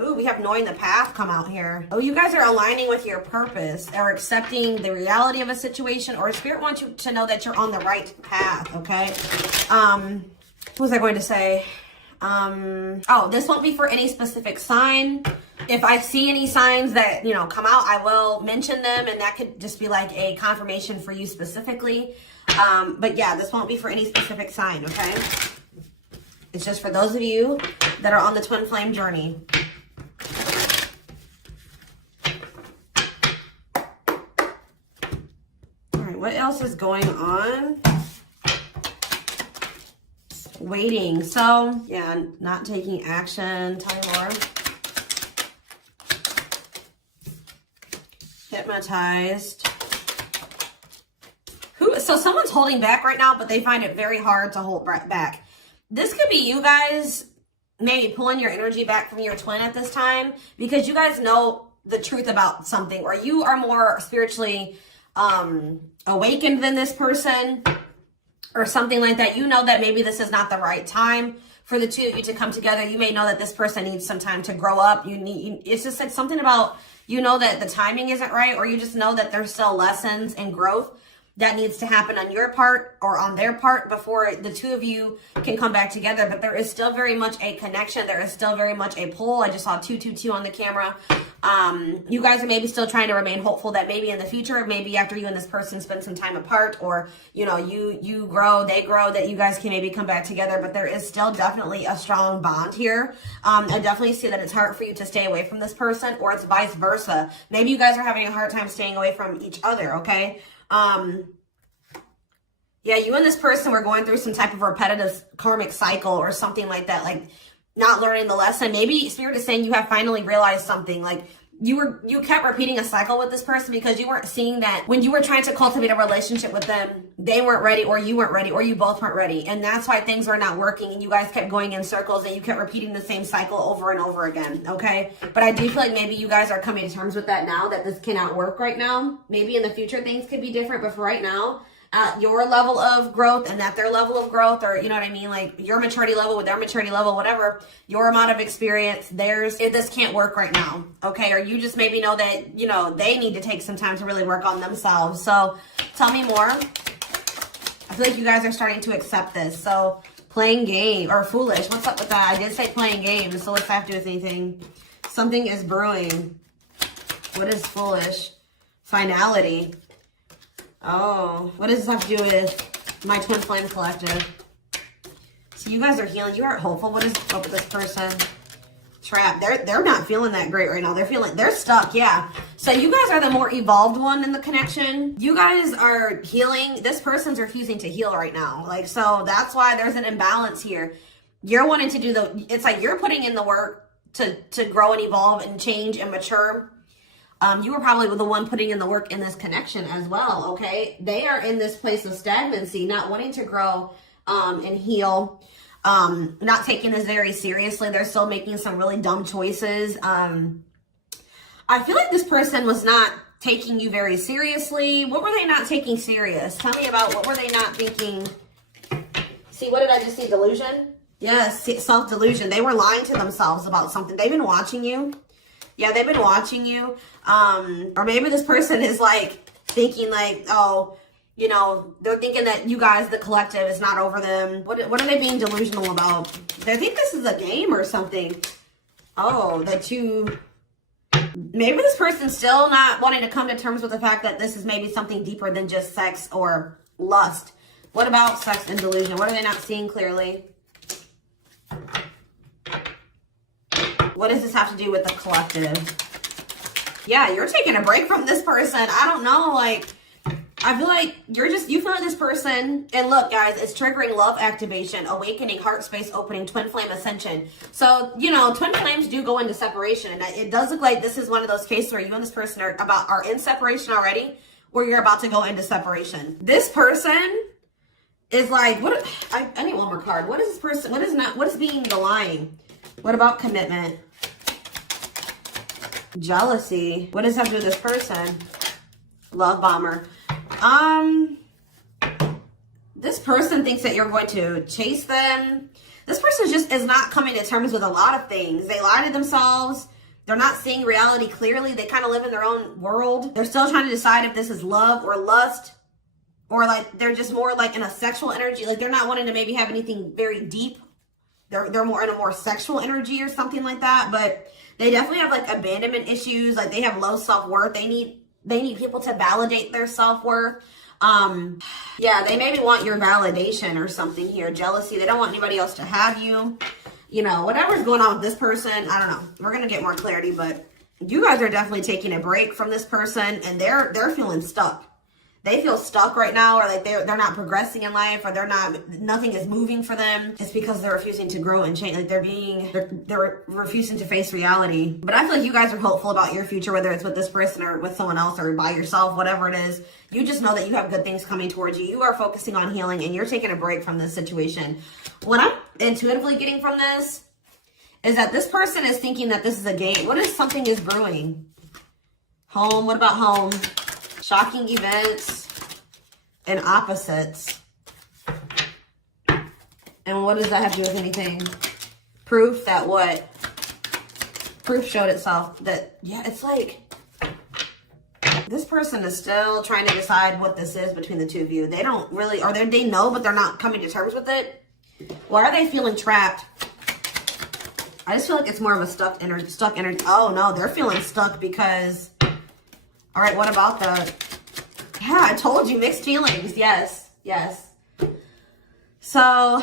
Ooh, we have knowing the path come out here. Oh, you guys are aligning with your purpose or accepting the reality of a situation, or Spirit wants you to know that you're on the right path, okay? What was I going to say? Oh, this won't be for any specific sign. If I see any signs that, you know, come out, I will mention them, and that could just be like a confirmation for you specifically. But yeah, this won't be for any specific sign, okay? It's just for those of you that are on the twin flame journey. All right, what else is going on? Waiting. So, yeah, not taking action. Tell me more. Hypnotized. So someone's holding back right now, but they find it very hard to hold back. This could be you guys maybe pulling your energy back from your twin at this time because you guys know the truth about something, or you are more spiritually awakened than this person or something like that. You know that maybe this is not the right time for the two of you to come together. You may know that this person needs some time to grow up. It's just like something about, you know, that the timing isn't right, or you just know that there's still lessons and growth that needs to happen on your part or on their part before the two of you can come back together. But there is still very much a connection. There is still very much a pull. I just saw 222 on the camera. You guys are maybe still trying to remain hopeful that maybe in the future, maybe after you and this person spend some time apart, or, you know, you grow, they grow, that you guys can maybe come back together. But there is still definitely a strong bond here. I definitely see that it's hard for you to stay away from this person, or it's vice versa. Maybe you guys are having a hard time staying away from each other, okay? Yeah, you and this person were going through some type of repetitive karmic cycle or something like that, like not learning the lesson. Maybe Spirit is saying you have finally realized something. Like you kept repeating a cycle with this person because you weren't seeing that when you were trying to cultivate a relationship with them, they weren't ready, or you weren't ready, or you both weren't ready. And that's why things are not working, and you guys kept going in circles, and you kept repeating the same cycle over and over again, okay? But I do feel like maybe you guys are coming to terms with that now, that this cannot work right now. Maybe in the future things could be different, but for right now, at your level of growth and at their level of growth, or you know what I mean, like your maturity level with their maturity level, whatever, your amount of experience, this can't work right now, okay? Or you just maybe know that, you know, they need to take some time to really work on themselves. So tell me more. I feel like you guys are starting to accept this. So playing game, or foolish, what's up with that? I did say playing games, so what's that have to do with anything? Something is brewing. What is foolish? Finality. Oh, what does this have to do with my twin flame collective? So you guys are healing. You are hopeful. What is up with this person? Trap. They're not feeling that great right now. They're stuck. Yeah. So you guys are the more evolved one in the connection. You guys are healing. This person's refusing to heal right now. Like, so that's why there's an imbalance here. You're wanting to do it's like you're putting in the work to grow and evolve and change and mature. You were probably the one putting in the work in this connection as well, okay? They are in this place of stagnancy, not wanting to grow and heal, not taking this very seriously. They're still making some really dumb choices. I feel like this person was not taking you very seriously. What were they not taking serious? Tell me about what were they not thinking? See, what did I just see? Delusion? Yes, self-delusion. They were lying to themselves about something. They've been watching you. Yeah, they've been watching you. Or maybe this person is like thinking like, oh, you know, they're thinking that you guys, the collective, is not over them. What are they being delusional about? They think this is a game or something. Oh, maybe this person's still not wanting to come to terms with the fact that this is maybe something deeper than just sex or lust. What about sex and delusion? What are they not seeing clearly? What does this have to do with the collective? Yeah, you're taking a break from this person. I don't know, like, I feel like you feel like this person, and look, guys, it's triggering love activation, awakening, heart space opening, twin flame ascension. So, you know, twin flames do go into separation, and it does look like this is one of those cases where you and this person are in separation already, or you're about to go into separation. This person is like, I need one more card. What is this person, what is being the lying? What about commitment? Jealousy. What does that have to do with this person? Love bomber. This person thinks that you're going to chase them. This person just is not coming to terms with a lot of things. They lie to themselves. They're not seeing reality clearly. They kind of live in their own world. They're still trying to decide if this is love or lust, or like they're just more like in a sexual energy. Like they're not wanting to maybe have anything very deep. They're more in a more sexual energy or something like that. But they definitely have like abandonment issues. Like they have low self-worth. They need people to validate their self-worth. Yeah, they maybe want your validation or something here. Jealousy. They don't want anybody else to have you. You know, whatever's going on with this person, I don't know. We're going to get more clarity, but you guys are definitely taking a break from this person, and they're feeling stuck. They feel stuck right now, or like they're not progressing in life, or nothing is moving for them. It's because they're refusing to grow and change. Like they're refusing to face reality. But I feel like you guys are hopeful about your future, whether it's with this person or with someone else or by yourself, whatever it is. You just know that you have good things coming towards you. You are focusing on healing, and you're taking a break from this situation. What I'm intuitively getting from this is that this person is thinking that this is a game. What if something is brewing? Home. What about home? Shocking events and opposites. And what does that have to do with anything? Proof that what? Proof showed itself that, yeah, it's like this person is still trying to decide what this is between the two of you. They don't really, or they know, but they're not coming to terms with it. Why are they feeling trapped? I just feel like it's more of a stuck energy. Oh no, they're feeling stuck because, all right, what about the, yeah, I told you, mixed feelings. Yes. So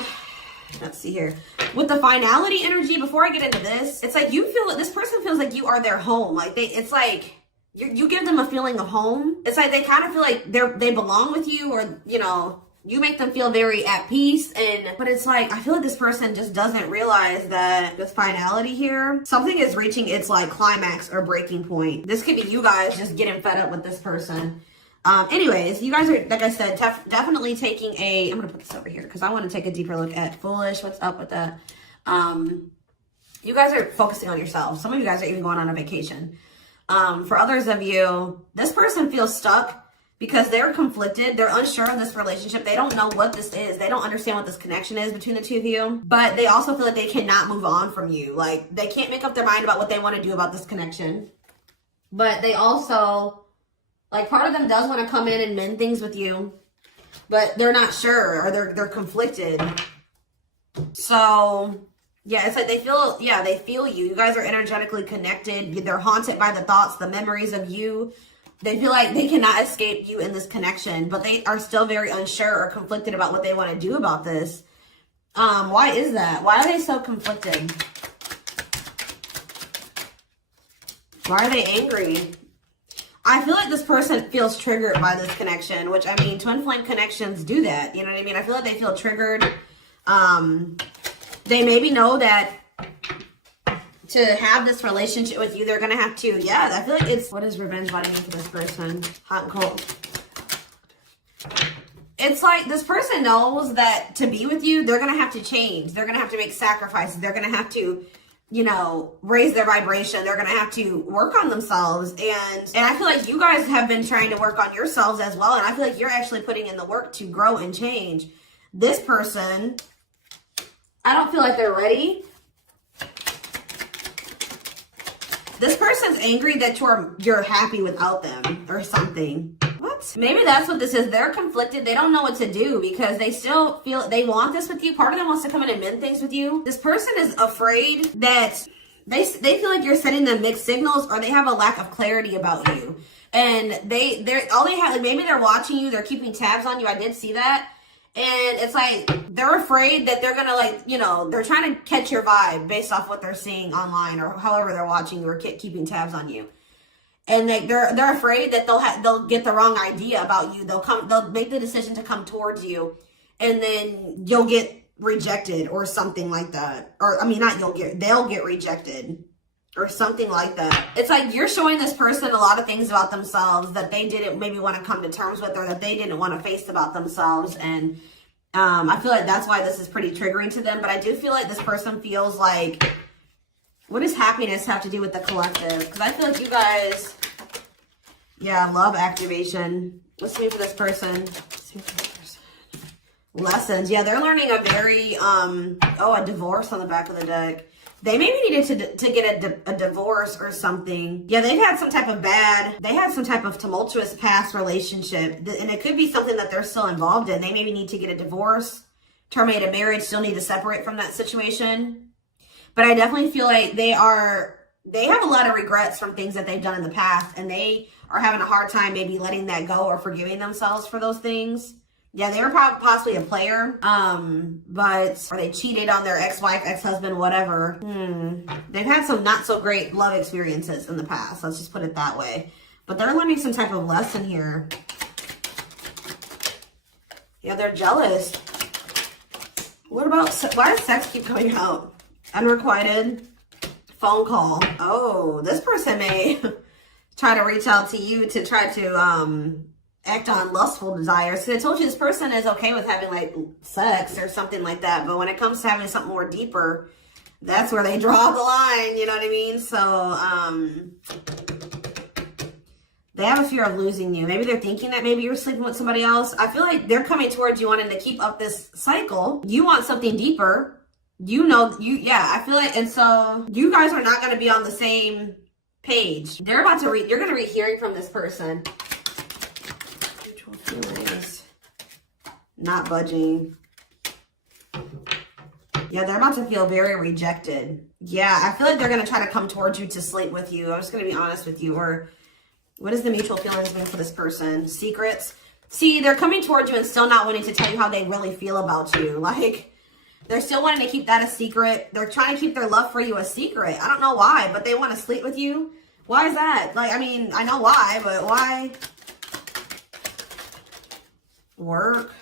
let's see here. With the finality energy, before I get into this, it's like you feel that this person feels like you are their home. Like it's like you give them a feeling of home. It's like they kind of feel like they belong with you, or, you know, you make them feel very at peace. But it's like, I feel like this person just doesn't realize that this finality here, something is reaching its like climax or breaking point. This could be you guys just getting fed up with this person. Anyways, you guys are, like I said, definitely taking I'm going to put this over here because I want to take a deeper look at foolish. What's up with that? You guys are focusing on yourself. Some of you guys are even going on a vacation. For others of you, this person feels stuck because they're conflicted. They're unsure of this relationship. They don't know what this is. They don't understand what this connection is between the two of you. But they also feel like they cannot move on from you. Like, they can't make up their mind about what they want to do about this connection. But they also, like, part of them does want to come in and mend things with you. But they're not sure, or they're conflicted. So, yeah, it's like they feel you. You guys are energetically connected. They're haunted by the thoughts, the memories of you. They feel like they cannot escape you in this connection, but they are still very unsure or conflicted about what they want to do about this. Why is that? Why are they so conflicted? Why are they angry? I feel like this person feels triggered by this connection, which, I mean, twin flame connections do that. You know what I mean? I feel like they feel triggered. They maybe know that to have this relationship with you, they're going to have to, yeah, I feel like it's, what is revenge body mean for this person? Hot and cold. It's like this person knows that to be with you, they're going to have to change. They're going to have to make sacrifices. They're going to have to, you know, raise their vibration. They're going to have to work on themselves. And I feel like you guys have been trying to work on yourselves as well. And I feel like you're actually putting in the work to grow and change. This person, I don't feel like they're ready. This person's angry that you're happy without them or something. What? Maybe that's what this is. They're conflicted. They don't know what to do because they still feel they want this with you. Part of them wants to come in and mend things with you. This person is afraid that they feel like you're sending them mixed signals, or they have a lack of clarity about you. And all they have, maybe they're watching you. They're keeping tabs on you. I did see that. And it's like, they're afraid that they're going to, like, you know, they're trying to catch your vibe based off what they're seeing online or however they're watching you or keeping tabs on you. And they're afraid that they'll get the wrong idea about you. They'll make the decision to come towards you, and then you'll get rejected or something like that. Or, I mean, they'll get rejected or something like that. It's like you're showing this person a lot of things about themselves that they didn't maybe want to come to terms with, or that they didn't want to face about themselves. And I feel like that's why this is pretty triggering to them. But I do feel like this person feels like, what does happiness have to do with the collective? Because I feel like you guys, yeah, love activation. What's me for this person? lessons. Yeah, they're learning a very, a divorce on the back of the deck. They maybe needed to get a divorce or something. Yeah, they had some type of tumultuous past relationship. And it could be something that they're still involved in. They maybe need to get a divorce, terminate a marriage, still need to separate from that situation. But I definitely feel like they have a lot of regrets from things that they've done in the past. And they are having a hard time maybe letting that go or forgiving themselves for those things. Yeah, they were possibly a player, or they cheated on their ex-wife, ex-husband, whatever. They've had some not so great love experiences in the past. Let's just put it that way. But they're learning some type of lesson here. Yeah, they're jealous. What about, why does sex keep coming out? Unrequited phone call. Oh, this person may try to reach out to you to try to, act on lustful desires. So I told you this person is okay with having like sex or something like that, but when it comes to having something more deeper, that's where they draw the line, you know what I mean? So they have a fear of losing you. Maybe they're thinking that maybe you're sleeping with somebody else. I feel like they're coming towards you wanting to keep up this cycle. You want something deeper, I feel like, and so you guys are not going to be on the same page. You're going to read hearing from this person. Feelings. Not budging. Yeah, they're about to feel very rejected. Yeah, I feel like they're going to try to come towards you to sleep with you. I'm just going to be honest with you. Or what is the mutual feelings mean for this person? Secrets. See, they're coming towards you and still not wanting to tell you how they really feel about you. Like, they're still wanting to keep that a secret. They're trying to keep their love for you a secret. I don't know why, but they want to sleep with you. Why is that? Like, I mean, I know why, but why? Work.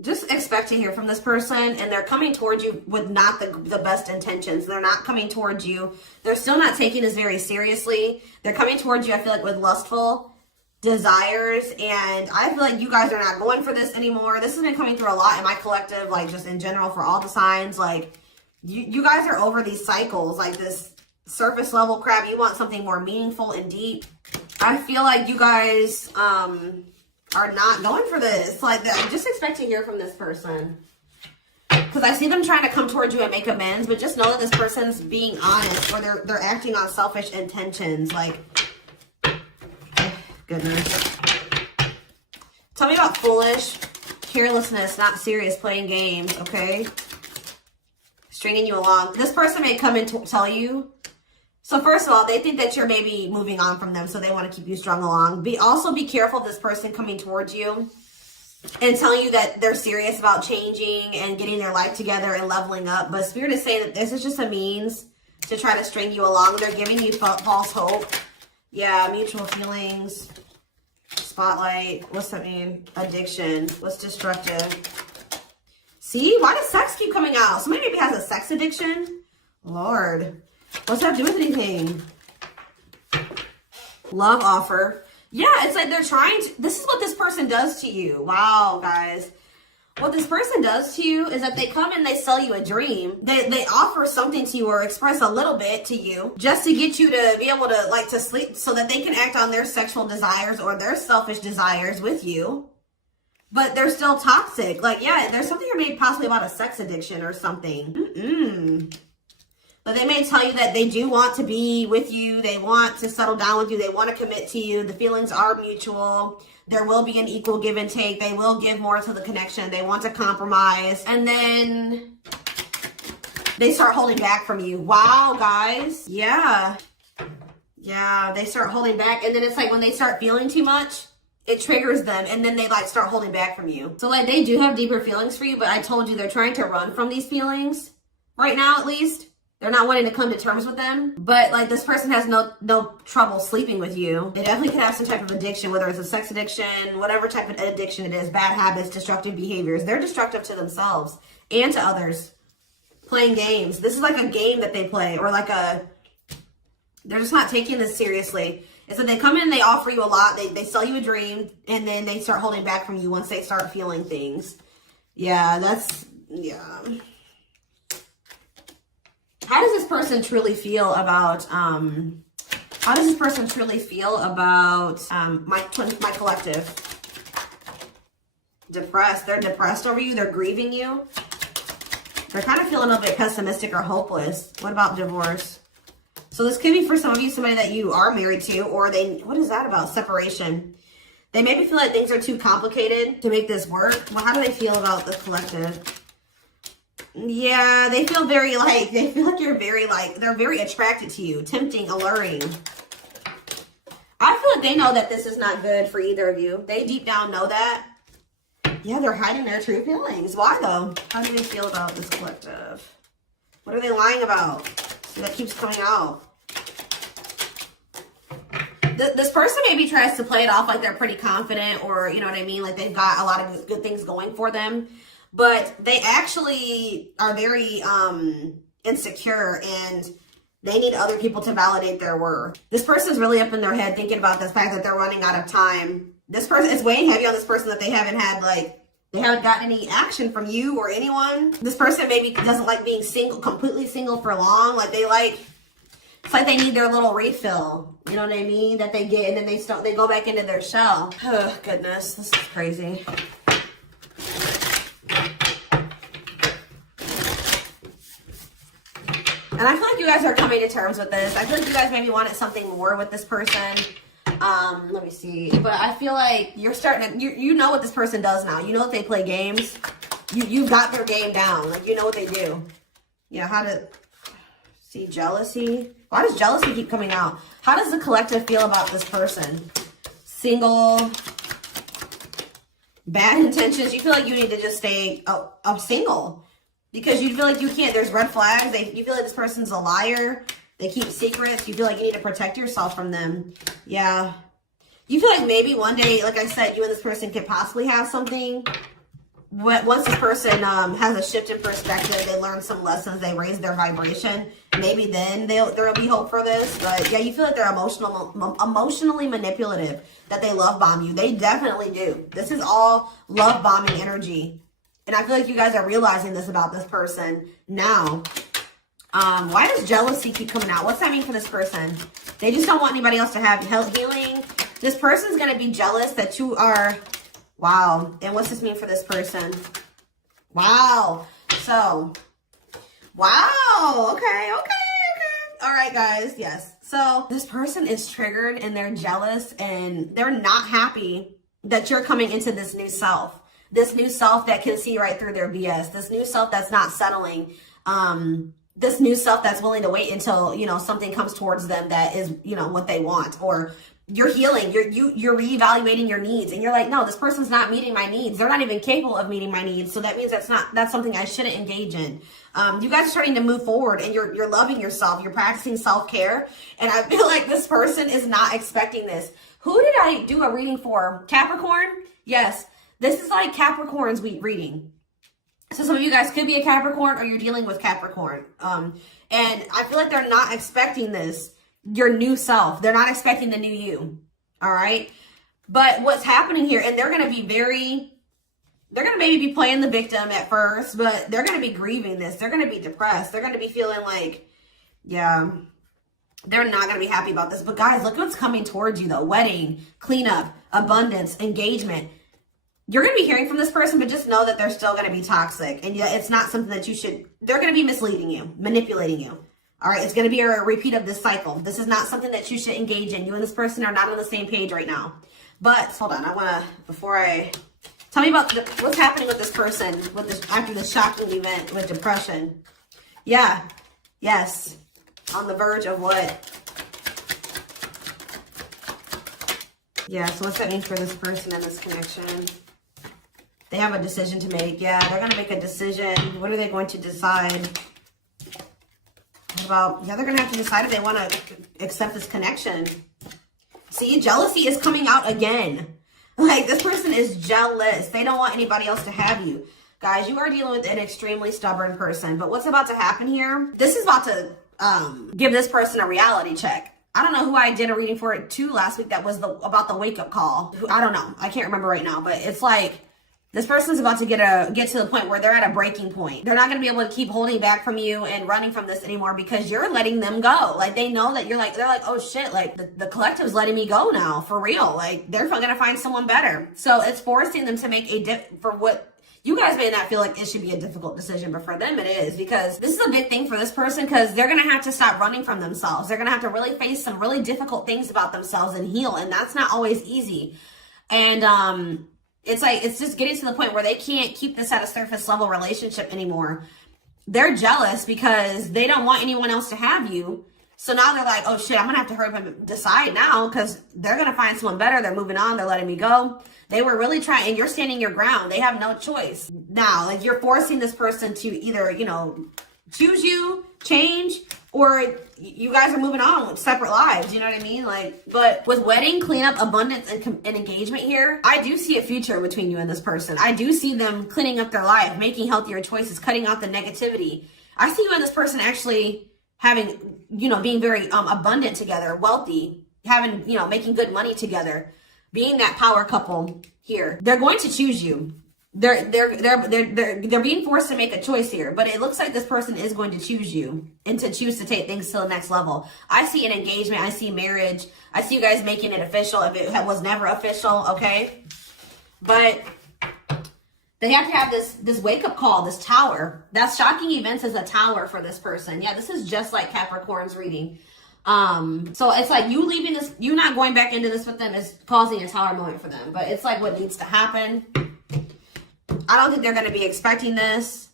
Just expect to hear from this person, and they're coming towards you with not the best intentions. They're not coming towards you. They're still not taking this very seriously. They're coming towards you, I feel like, with lustful desires, and I feel like you guys are not going for this anymore. This has been coming through a lot in my collective, like just in general for all the signs. Like you guys are over these cycles, like this surface level crap. You want something more meaningful and deep. I feel like you guys are not going for this. Like, just expect to hear from this person. Because I see them trying to come towards you and make amends, but just know that this person's being honest, or they're acting on selfish intentions. Like, goodness. Tell me about foolish, carelessness, not serious, playing games, okay? Stringing you along. This person may come and tell you. So first of all, they think that you're maybe moving on from them, so they want to keep you strung along. Also be careful of this person coming towards you and telling you that they're serious about changing and getting their life together and leveling up. But Spirit is saying that this is just a means to try to string you along. They're giving you false hope. Yeah, mutual feelings. Spotlight. What's that mean? Addiction. What's destructive? See? Why does sex keep coming out? Somebody maybe has a sex addiction. Lord. What's that do with anything? Love offer. Yeah, it's like they're trying to... This is what this person does to you. Wow, guys. What this person does to you is that they come and they sell you a dream. They offer something to you or express a little bit to you just to get you to be able to, like, to sleep so that they can act on their sexual desires or their selfish desires with you. But they're still toxic. Like, yeah, there's something you're maybe possibly about a sex addiction or something. But they may tell you that they do want to be with you. They want to settle down with you. They want to commit to you. The feelings are mutual. There will be an equal give and take. They will give more to the connection. They want to compromise. And then they start holding back from you. Wow, guys. Yeah. Yeah, they start holding back. And then it's like when they start feeling too much, it triggers them. And then they like start holding back from you. So like they do have deeper feelings for you. But I told you they're trying to run from these feelings. Right now, at least. They're not wanting to come to terms with them. But, like, this person has no trouble sleeping with you. They definitely could have some type of addiction, whether it's a sex addiction, whatever type of addiction it is, bad habits, destructive behaviors. They're destructive to themselves and to others. Playing games. This is like a game that they play, or like they're just not taking this seriously. It's that they come in and they offer you a lot. They sell you a dream, and then they start holding back from you once they start feeling things. Yeah, yeah. How does this person truly feel about, my collective? Depressed. They're depressed over you. They're grieving you. They're kind of feeling a bit pessimistic or hopeless. What about divorce? So this could be for some of you, somebody that you are married to, or what is that about? Separation. They maybe feel like things are too complicated to make this work. Well, how do they feel about the collective? Yeah, they feel they feel like you're they're very attracted to you, tempting, alluring. I feel like they know that this is not good for either of you. They deep down know that. Yeah, they're hiding their true feelings. Why though? How do they feel about this collective? What are they lying about? See, that keeps coming out. This person maybe tries to play it off like they're pretty confident, or you know what I mean? Like they've got a lot of good things going for them. But they actually are very insecure, and they need other people to validate their worth. This person's really up in their head thinking about the fact that they're running out of time. This person is weighing heavy on this person that they haven't had, they haven't gotten any action from you or anyone. This person maybe doesn't like being single, completely single for long. It's like they need their little refill. You know what I mean? That they get, and then they go back into their shell. Oh, goodness. This is crazy. And I feel like you guys are coming to terms with this. I feel like you guys maybe wanted something more with this person. Let me see. But I feel like you're starting to, you know what this person does now. You know that they play games. You got their game down. Like, you know what they do. Yeah, how to see jealousy. Why does jealousy keep coming out? How does the collective feel about this person? Single. Bad intentions. You feel like you need to just stay single. Because you feel like you can't. There's red flags. You feel like this person's a liar. They keep secrets. You feel like you need to protect yourself from them. Yeah. You feel like maybe one day, like I said, you and this person could possibly have something. Once this person has a shift in perspective, they learn some lessons, they raise their vibration, maybe then there'll be hope for this. But yeah, you feel like they're emotionally manipulative, that they love bomb you. They definitely do. This is all love bombing energy. And I feel like you guys are realizing this about this person now. Why does jealousy keep coming out? What's that mean for this person? They just don't want anybody else to have healing. This person's going to be jealous that you are... Wow. And what's this mean for this person? Wow. So, wow. Okay. All right, guys. Yes. So this person is triggered and they're jealous and they're not happy that you're coming into this new self. This new self that can see right through their BS. This new self that's not settling. This new self that's willing to wait until, something comes towards them that is, what they want. Or you're healing, you're reevaluating your needs, and you're like, no, this person's not meeting my needs. They're not even capable of meeting my needs. So that means that's something I shouldn't engage in. You guys are starting to move forward, and you're loving yourself. You're practicing self-care. And I feel like this person is not expecting this. Who did I do a reading for? Capricorn? Yes. This is like Capricorn's reading. So some of you guys could be a Capricorn, or you're dealing with Capricorn. And I feel like they're not expecting this. Your new self. They're not expecting the new you. All right. But what's happening here, and they're going to maybe be playing the victim at first, but they're going to be grieving this. They're going to be depressed. They're going to be feeling like, yeah, they're not going to be happy about this. But guys, look what's coming towards you though. Wedding, cleanup, abundance, engagement. You're going to be hearing from this person, but just know that they're still going to be toxic. And yeah, it's not something that they're going to be misleading you, manipulating you. All right, it's going to be a repeat of this cycle. This is not something that you should engage in. You and this person are not on the same page right now. But hold on, tell me about what's happening with this person after this shocking event with depression. Yeah, yes, on the verge of what? Yeah, so what's that mean for this person and this connection? They have a decision to make. Yeah, they're going to make a decision. What are they going to decide? They're going to have to decide if they want to accept this connection. See, jealousy is coming out again. Like, this person is jealous. They don't want anybody else to have you. Guys, you are dealing with an extremely stubborn person. But what's about to happen here? This is about to give this person a reality check. I don't know who I did a reading for it too last week that was about the wake-up call. I don't know. I can't remember right now. But it's like, This person's about to get to the point where they're at a breaking point. They're not going to be able to keep holding back from you and running from this anymore because you're letting them go. Like, they know that they're like, oh shit, like the collective's letting me go now, for real. Like, they're going to find someone better. So it's forcing them to make for what you guys may not feel like it should be a difficult decision, but for them it is, because this is a big thing for this person, because they're going to have to stop running from themselves. They're going to have to really face some really difficult things about themselves and heal. And that's not always easy. And, it's like, it's just getting to the point where they can't keep this at a surface level relationship anymore. They're jealous because they don't want anyone else to have you. So now they're like, oh shit, I'm gonna have to hurry up and decide now, because they're gonna find someone better. They're moving on. They're letting me go. They were really trying, and you're standing your ground. They have no choice. Now, like, you're forcing this person to either, you know, choose you, change, or you guys are moving on with separate lives, you know what I mean? Like, but with wedding, cleanup, abundance, and engagement here, I do see a future between you and this person. I do see them cleaning up their life, making healthier choices, cutting out the negativity. I see you and this person actually having, you know, being very abundant together, wealthy, having, you know, making good money together, being that power couple here. They're going to choose you. They're being forced to make a choice here, but it looks like this person is going to choose you and to choose to take things to the next level. I see an engagement. I see marriage. I see you guys making it official if it was never official, okay? But they have to have this wake-up call, this tower. That's shocking events as a tower for this person. Yeah, this is just like Capricorn's reading. So it's like you leaving this, you not going back into this with them is causing a tower moment for them. But it's like what needs to happen. I don't think they're going to be expecting this.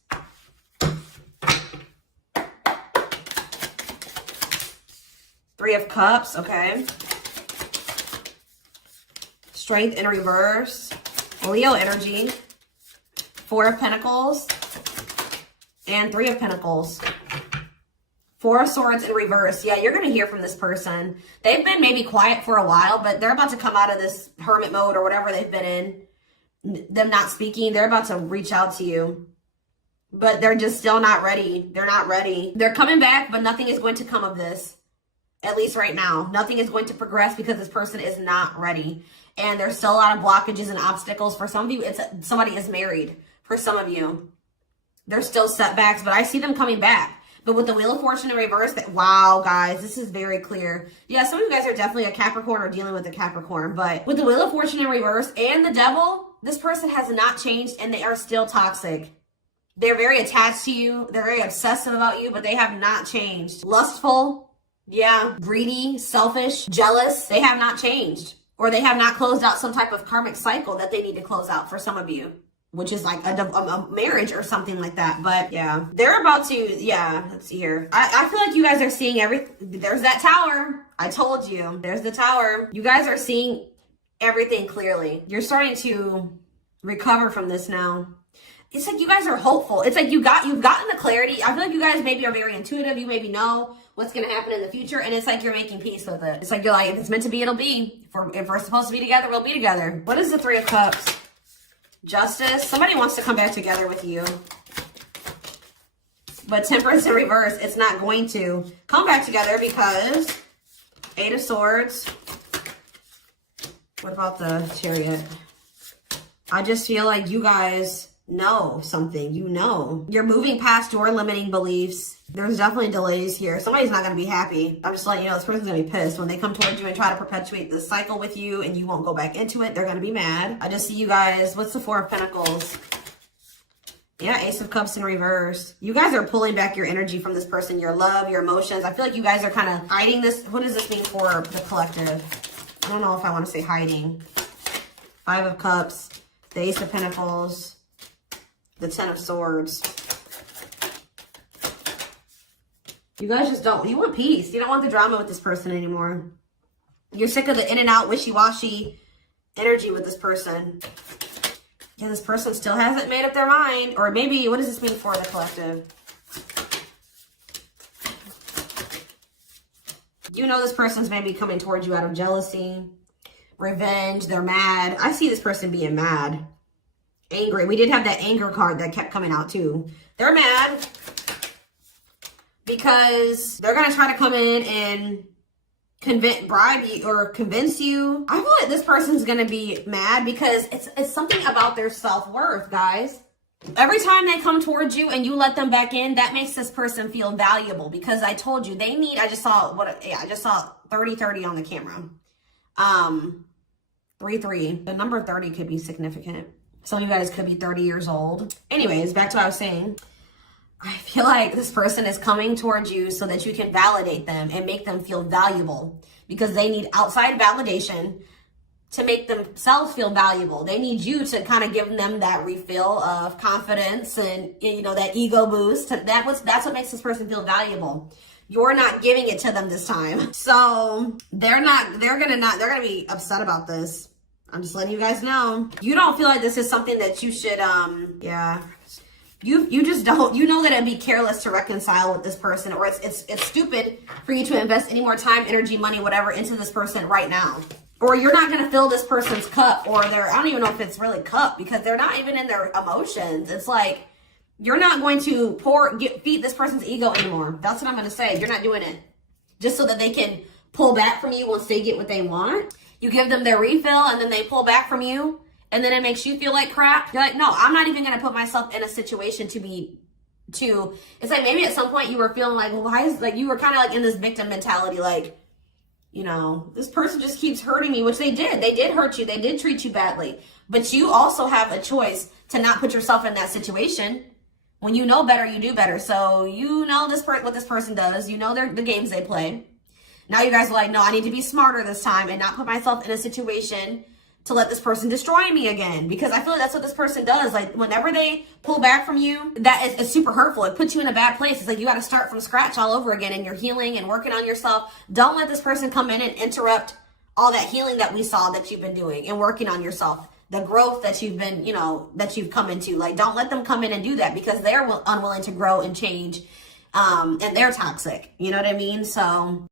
Three of Cups, okay. Strength in reverse. Leo energy. Four of Pentacles. And Three of Pentacles. Four of Swords in reverse. Yeah, you're going to hear from this person. They've been maybe quiet for a while, but they're about to come out of this hermit mode or whatever they've been in. Them not speaking, they're about to reach out to you, but they're just still not ready. They're not ready. They're coming back, but nothing is going to come of this, at least right now. Nothing is going to progress because this person is not ready, and there's still a lot of blockages and obstacles. For some of you, it's somebody is married. For some of you, there's still setbacks, but I see them coming back. But with the Wheel of Fortune in reverse, wow, guys, this is very clear. Yeah, some of you guys are definitely a Capricorn or dealing with a Capricorn, but with the Wheel of Fortune in reverse and the Devil, this person has not changed and they are still toxic. They're very attached to you. They're very obsessive about you, but they have not changed. Lustful, yeah, greedy, selfish, jealous. They have not changed, or they have not closed out some type of karmic cycle that they need to close out for some of you, which is like a marriage or something like that. But yeah, they're about to, yeah, let's see here. I feel like you guys are seeing everything. There's that tower. I told you, there's the tower. You guys are seeing everything clearly. You're starting to recover from this now. It's like you guys are hopeful. It's like you've gotten the clarity. I feel like you guys maybe are very intuitive. You maybe know what's going to happen in the future, and it's like you're making peace with it. It's like you're like, if it's meant to be, it'll be. If we're supposed to be together, we'll be together. What is the Three of Cups? Justice. Somebody wants to come back together with you. But Temperance in reverse, it's not going to come back together because Eight of Swords. What about the Chariot? I just feel like you guys know something. You know. You're moving past your limiting beliefs. There's definitely delays here. Somebody's not going to be happy. I'm just letting you know this person's going to be pissed. When they come towards you and try to perpetuate this cycle with you and you won't go back into it, they're going to be mad. I just see you guys. What's the Four of Pentacles? Yeah, Ace of Cups in reverse. You guys are pulling back your energy from this person, your love, your emotions. I feel like you guys are kind of hiding this. What does this mean for the collective? I don't know if I want to say hiding. Five of Cups, the Ace of Pentacles, the Ten of Swords. You guys just don't, you want peace. You don't want the drama with this person anymore. You're sick of the in and out, wishy-washy energy with this person. Yeah, this person still hasn't made up their mind. Or maybe, what does this mean for the collective? You know this person's maybe coming towards you out of jealousy, revenge, they're mad. I see this person being mad, angry. We did have that anger card that kept coming out too. They're mad because they're going to try to come in and bribe you or convince you. I feel like this person's gonna be mad because it's something about their self-worth, guys. Every time they come towards you and you let them back in, that makes this person feel valuable, because I told you they need, I just saw 30-30 on the camera. 3-3. The number 30 could be significant. Some of you guys could be 30 years old. Anyways, back to what I was saying. I feel like this person is coming towards you so that you can validate them and make them feel valuable, because they need outside validation to make themselves feel valuable. They need you to kind of give them that refill of confidence and, you know, that ego boost. That's what makes this person feel valuable. You're not giving it to them this time. So they're gonna be upset about this. I'm just letting you guys know. You don't feel like this is something that you should, yeah. You just don't. You know that it'd be careless to reconcile with this person, or it's stupid for you to invest any more time, energy, money, whatever into this person right now. Or you're not going to fill this person's cup, or I don't even know if it's really cup, because they're not even in their emotions. It's like, you're not going to feed this person's ego anymore. That's what I'm going to say. You're not doing it just so that they can pull back from you once they get what they want. You give them their refill and then they pull back from you, and then it makes you feel like crap. You're like, no, I'm not even going to put myself in a situation it's like maybe at some point you were feeling like, well, why is, like, you were kind of like in this victim mentality, like, you know, this person just keeps hurting me, which they did. They did hurt you. They did treat you badly. But you also have a choice to not put yourself in that situation. When you know better, you do better. So you know what this person does. You know the games they play. Now you guys are like, no, I need to be smarter this time and not put myself in a situation to let this person destroy me again. Because I feel like that's what this person does. Like, whenever they pull back from you, that is super hurtful. It puts you in a bad place. It's like you got to start from scratch all over again, and you're healing and working on yourself. Don't let this person come in and interrupt all that healing that we saw that you've been doing and working on yourself. The growth that you've been, that you've come into. Like, don't let them come in and do that, because they're unwilling to grow and change. And they're toxic. You know what I mean? So